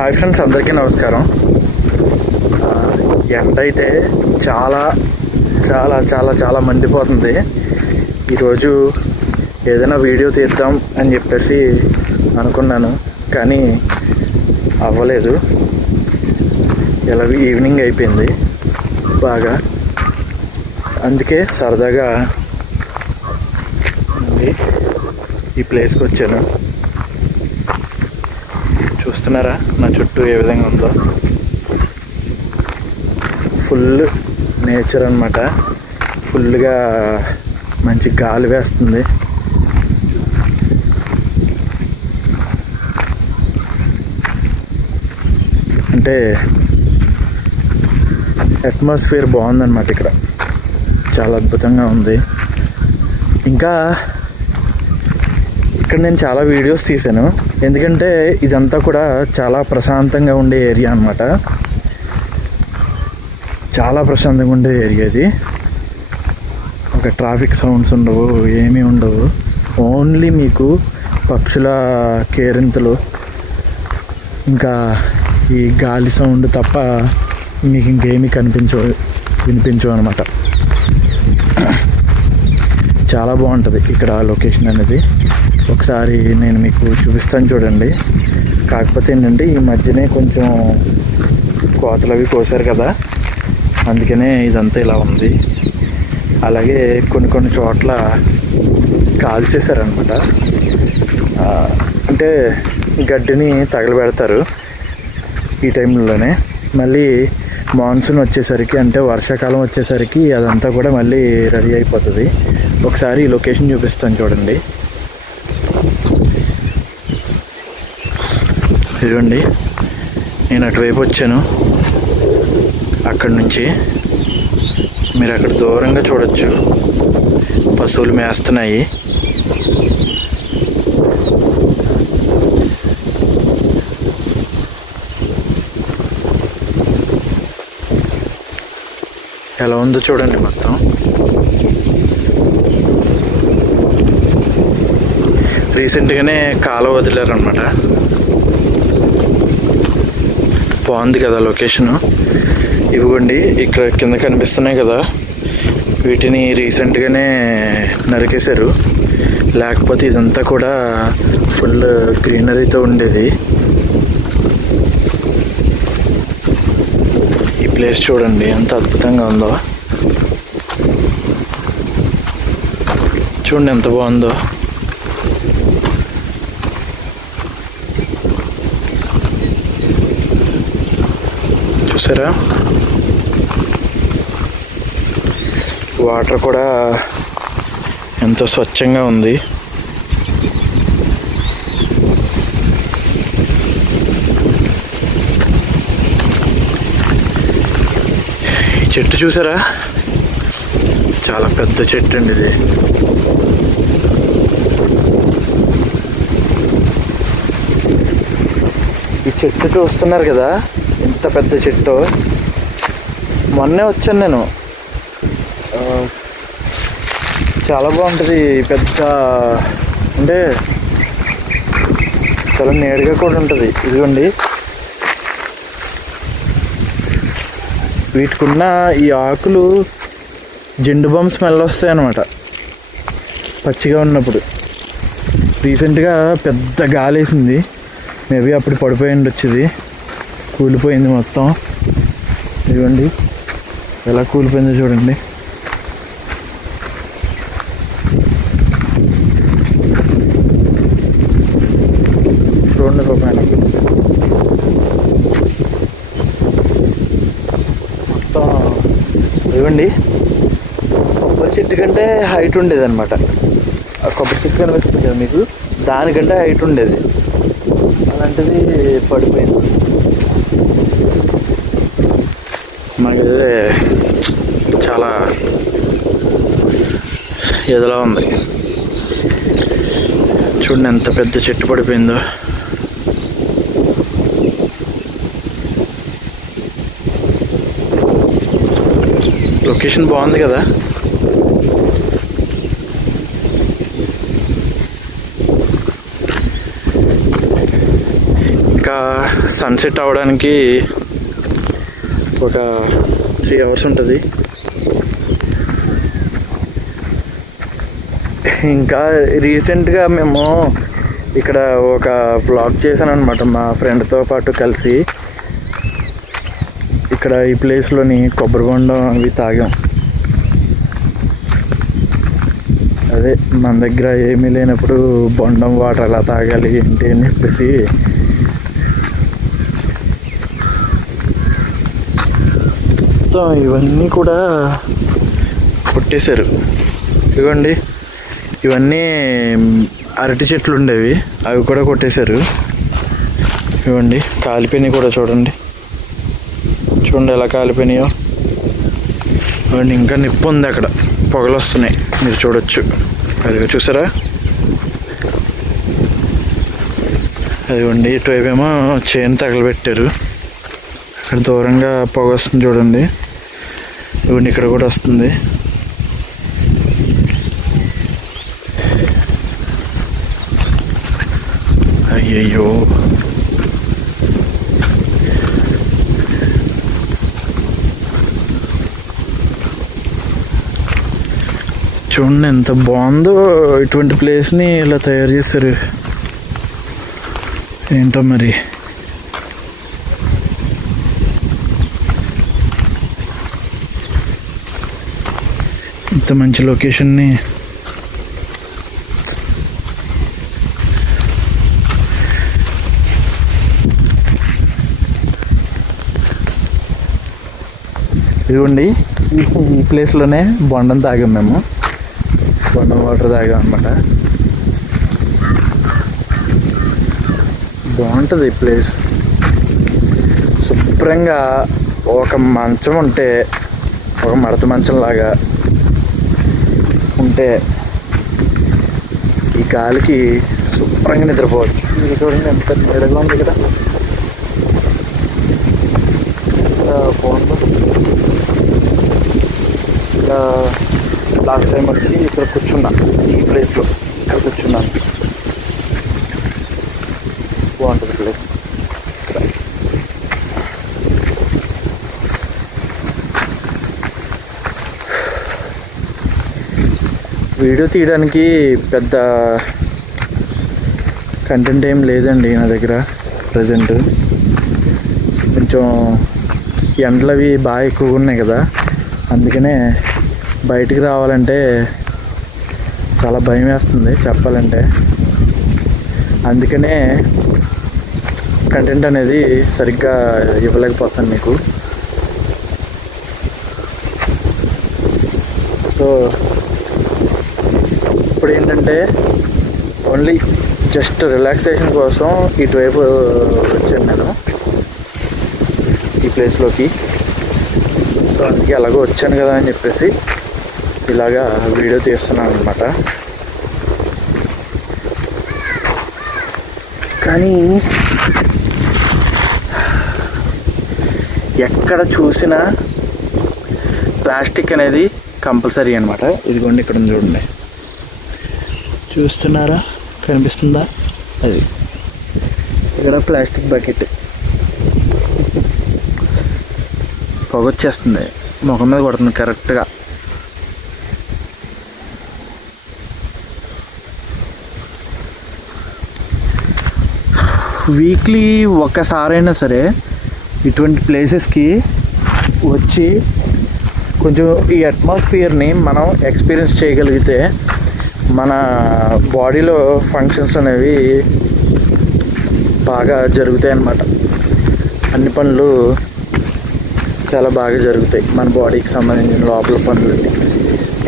Hi friends, అందరికీ నమస్కారం. ఎండ అయితే చాలా చాలా చాలా చాలా మండిపోతుంది. ఈరోజు ఏదైనా వీడియో తీద్దాం అని చెప్పేసి అనుకున్నాను, కానీ అవ్వలేదు. ఇలా ఈవినింగ్ అయిపోయింది బాగా, అందుకే సరదాగా ఈ ప్లేస్కి వచ్చాను. చూస్తున్నారా నా చుట్టూ ఏ విధంగా ఉందో? ఫుల్ నేచర్ అన్నమాట. ఫుల్గా మంచి గాలి వేస్తుంది. అంటే అట్మాస్ఫియర్ బాగుందన్నమాట. ఇక్కడ చాలా అద్భుతంగా ఉంది. ఇంకా ఇక్కడ నేను చాలా వీడియోస్ తీశాను, ఎందుకంటే ఇదంతా కూడా చాలా ప్రశాంతంగా ఉండే ఏరియా అన్నమాట. చాలా ప్రశాంతంగా ఉండే ఏరియా ఇది. ఒక ట్రాఫిక్ సౌండ్స్ ఉండవు, ఏమీ ఉండవు. ఓన్లీ మీకు పక్షుల కేరింతలు ఇంకా ఈ గాలి సౌండ్ తప్ప మీకు ఇంకేమీ వినిపించవు అనమాట. చాలా బాగుంటుంది ఇక్కడ లొకేషన్ అనేది. ఒకసారి నేను మీకు చూపిస్తాను చూడండి. కాకపోతే ఏంటంటే ఈ మధ్యనే కొంచెం కోతలు అవి కోసారు కదా, అందుకనే ఇదంతా ఇలా ఉంది. అలాగే కొన్ని చోట్ల కాల్చేశారనమాట. అంటే గడ్డిని తగలబెడతారు ఈ టైంలోనే. మళ్ళీ మాన్సూన్ వచ్చేసరికి, అంటే వర్షాకాలం వచ్చేసరికి అదంతా కూడా మళ్ళీ రెడీ అయిపోతుంది. ఒకసారి ఈ లొకేషన్ చూపిస్తాను చూడండి. ఇదిగోండి, నేను అటువైపు వచ్చాను. అక్కడి నుంచి మీరు అక్కడ దూరంగా చూడొచ్చు, పశువులు మేస్తున్నాయి. ఎలా ఉందో చూడండి మొత్తం. రీసెంట్గానే కాలువ వదిలారనమాట. బాగుంది కదా లొకేషను. ఇవ్వండి, ఇక్కడ కింద కనిపిస్తున్నాయి కదా, వీటిని రీసెంట్గానే నరికేశారు. లేకపోతే ఇదంతా కూడా ఫుల్ గ్రీనరీతో ఉండేది. ఈ ప్లేస్ చూడండి ఎంత అద్భుతంగా ఉందో. చూడండి ఎంత బాగుందో. చూసారా, వాటర్ కూడా ఎంతో స్వచ్ఛంగా ఉంది. ఈ చెట్టు చూసారా, చాలా పెద్ద చెట్టు అండి ఇది. ఈ చెట్టు చూస్తున్నారు కదా, ఎంత పెద్ద చెట్టు. మొన్నే వచ్చాను నేను. చాలా బాగుంటుంది. పెద్ద అంటే చాలా నేడుగా కూడా ఉంటుంది. ఇదిగోండి, వీటికున్న ఈ ఆకులు జెండు బామ్ స్మెల్ వస్తాయి అన్నమాట పచ్చిగా ఉన్నప్పుడు. రీసెంట్గా పెద్ద గాలి వేసింది, మేబీ అప్పుడు పడిపోయి ఉండొచ్చింది. కూలిపోయింది మొత్తం. ఇదిగోండి ఎలా కూలిపోయిందో చూడండి. చూడండి రూపాయలు మొత్తం. ఇదిగోండి, కొబ్బరి చెట్టు కంటే హైట్ ఉండేది అనమాట. ఆ కొబ్బరి చెట్టు కనిపిస్తుంది కదా మీకు, దానికంటే హైట్ ఉండేది. అలాంటిది పడిపోయింది. మనకైతే చాలా ఎదలా ఉంది. చూడండి ఎంత పెద్ద చెట్టు పడిపోయిందో. లొకేషన్ బాగుంది కదా. ఇంకా సన్సెట్ అవ్వడానికి ఒక 3 hours ఉంటుంది. ఇంకా రీసెంట్గా మేము ఇక్కడ ఒక వ్లాగ్ చేశాను అనమాట మా ఫ్రెండ్తో పాటు కలిసి. ఇక్కడ ఈ ప్లేస్లోని కొబ్బరి బొండం అవి తాగాం. అదే మన దగ్గర ఏమీ లేనప్పుడు బొండం వాటర్ ఎలా తాగాలి ఏంటి అని చెప్పేసి మొత్తం ఇవన్నీ కూడా కొట్టేశారు. ఇదిగోండి, ఇవన్నీ అరటి చెట్లు ఉండేవి, అవి కూడా కొట్టేశారు. ఇవ్వండి కాలిపోయినాయి కూడా, చూడండి ఎలా కాలిపోయినాయో. ఇవ్వండి ఇంకా నిప్పు ఉంది అక్కడ, పొగలు వస్తున్నాయి, మీరు చూడొచ్చు. అది చూసారా? అదిగోండి ఇటువైపేమో చైన్ తగలబెట్టారు, ఇక్కడ దూరంగా పొగ వస్తుంది చూడండి. ఇవ్వండి ఇక్కడ కూడా వస్తుంది. అయ్యయ్యో, చూడండి ఎంత బాగుందో. ఇటువంటి ప్లేస్ని ఇలా తయారు చేశారు, ఏంటో మరి. ఇంత మంచి లొకేషన్ని ఇదిగోండి ఈ ప్లేస్లోనే బొండం తాగాం మేము, బొండం వాటర్ తాగాం అనమాట. బాగుంటుంది ఈ ప్లేస్. శుభ్రంగా ఒక మంచం ఉంటే, ఒక మడత మంచం లాగా ఉంటే ఈ గాలికి శుభ్రంగా నిద్రపోవచ్చు. ఇది చూడండి ఎంత నీడగా ఉంది ఇక్కడ. ఇలా లాస్ట్ టైం వచ్చి ఇక్కడ కూర్చున్నా, ఈ ప్లేస్లో ఇక్కడ కూర్చున్నాను. బాగుంటుంది ప్లేస్ ఇక్కడ. వీడియో తీయడానికి పెద్ద కంటెంట్ ఏం లేదండి నా దగ్గర ప్రజెంట్. కొంచెం ఎండలు అవి బాగా ఎక్కువగా ఉన్నాయి కదా, అందుకనే బయటికి రావాలంటే చాలా భయం వేస్తుంది చెప్పాలంటే. అందుకనే కంటెంట్ అనేది సరిగ్గా ఇవ్వలేకపోతాను మీకు. సో ఇప్పుడు ఏంటంటే ఓన్లీ జస్ట్ రిలాక్సేషన్ కోసం ఇటువైపు వచ్చాను నేను ఈ ప్లేస్లోకి. సో అందుకే అలాగో వచ్చాను కదా అని చెప్పేసి ఇలాగా వీడియో తీస్తున్నాను అనమాట. కానీ ఎక్కడ చూసినా ప్లాస్టిక్ అనేది కంపల్సరీ అనమాట. ఇదిగోండి ఇక్కడ ఉంది చూడండి, చూస్తున్నారా, కనిపిస్తుందా? అది ఇక్కడ ప్లాస్టిక్ బకెట్. పొగ వచ్చేస్తుంది, ముఖం మీద కొడుతుంది కరెక్ట్గా. వీక్లీ ఒక్కసారైనా సరే ఇటువంటి ప్లేసెస్కి వచ్చి కొంచెం ఈ అట్మాస్ఫియర్ని మనం ఎక్స్పీరియన్స్ చేయగలిగితే మన బాడీలో ఫంక్షన్స్ అనేవి బాగా జరుగుతాయి అన్నమాట. అన్ని పనులు చాలా బాగా జరుగుతాయి మన బాడీకి సంబంధించిన లోపల పనులు.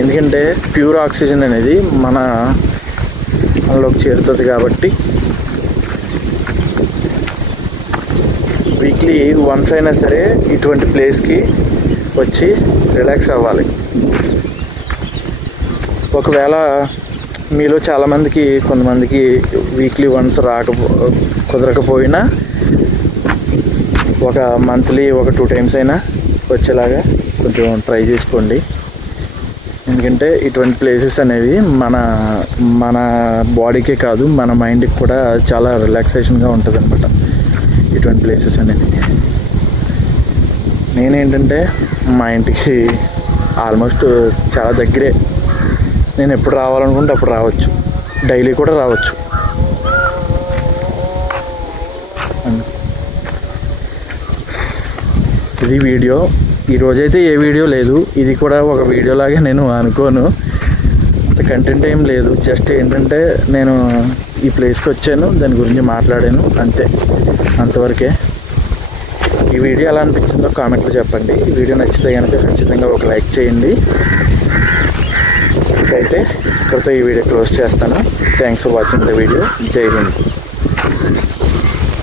ఎందుకంటే ప్యూర్ ఆక్సిజన్ అనేది మనలోకి చేరుతుంది కాబట్టి వీక్లీ వన్స్ అయినా సరే ఇటువంటి ప్లేస్కి వచ్చి రిలాక్స్ అవ్వాలి. ఒకవేళ మీలో చాలామందికి, కొంతమందికి వీక్లీ వన్స్ కుదరకపోయినా ఒక మంత్లీ ఒక 2 times అయినా వచ్చేలాగా కొంచెం ట్రై చేసుకోండి. ఎందుకంటే ఇటువంటి ప్లేసెస్ అనేవి మన బాడీకే కాదు మన మైండ్కి కూడా చాలా రిలాక్సేషన్గా ఉంటుంది అనమాట. ఇటువంటి ప్లేసెస్ అనేది. నేనేంటంటే మా ఇంటికి ఆల్మోస్ట్ చాలా దగ్గరే. నేను ఎప్పుడు రావాలనుకుంటే అప్పుడు రావచ్చు, డైలీ కూడా రావచ్చు. ఇది వీడియో. ఈరోజైతే ఏ వీడియో లేదు, ఇది కూడా ఒక వీడియోలాగే నేను అనుకోను. అంత కంటెంట్ ఏం లేదు, జస్ట్ ఏంటంటే నేను ఈ ప్లేస్కి వచ్చాను, దాని గురించి మాట్లాడాను అంతే, అంతవరకే. ఈ వీడియో ఎలా అనిపించిందో కామెంట్లో చెప్పండి. ఈ వీడియో నచ్చితే కనుక ఖచ్చితంగా ఒక లైక్ చేయండి. అయితే ఇక్కడితో ఈ వీడియో క్లోజ్ చేస్తాను. Thanks for watching the video. జై హింద్.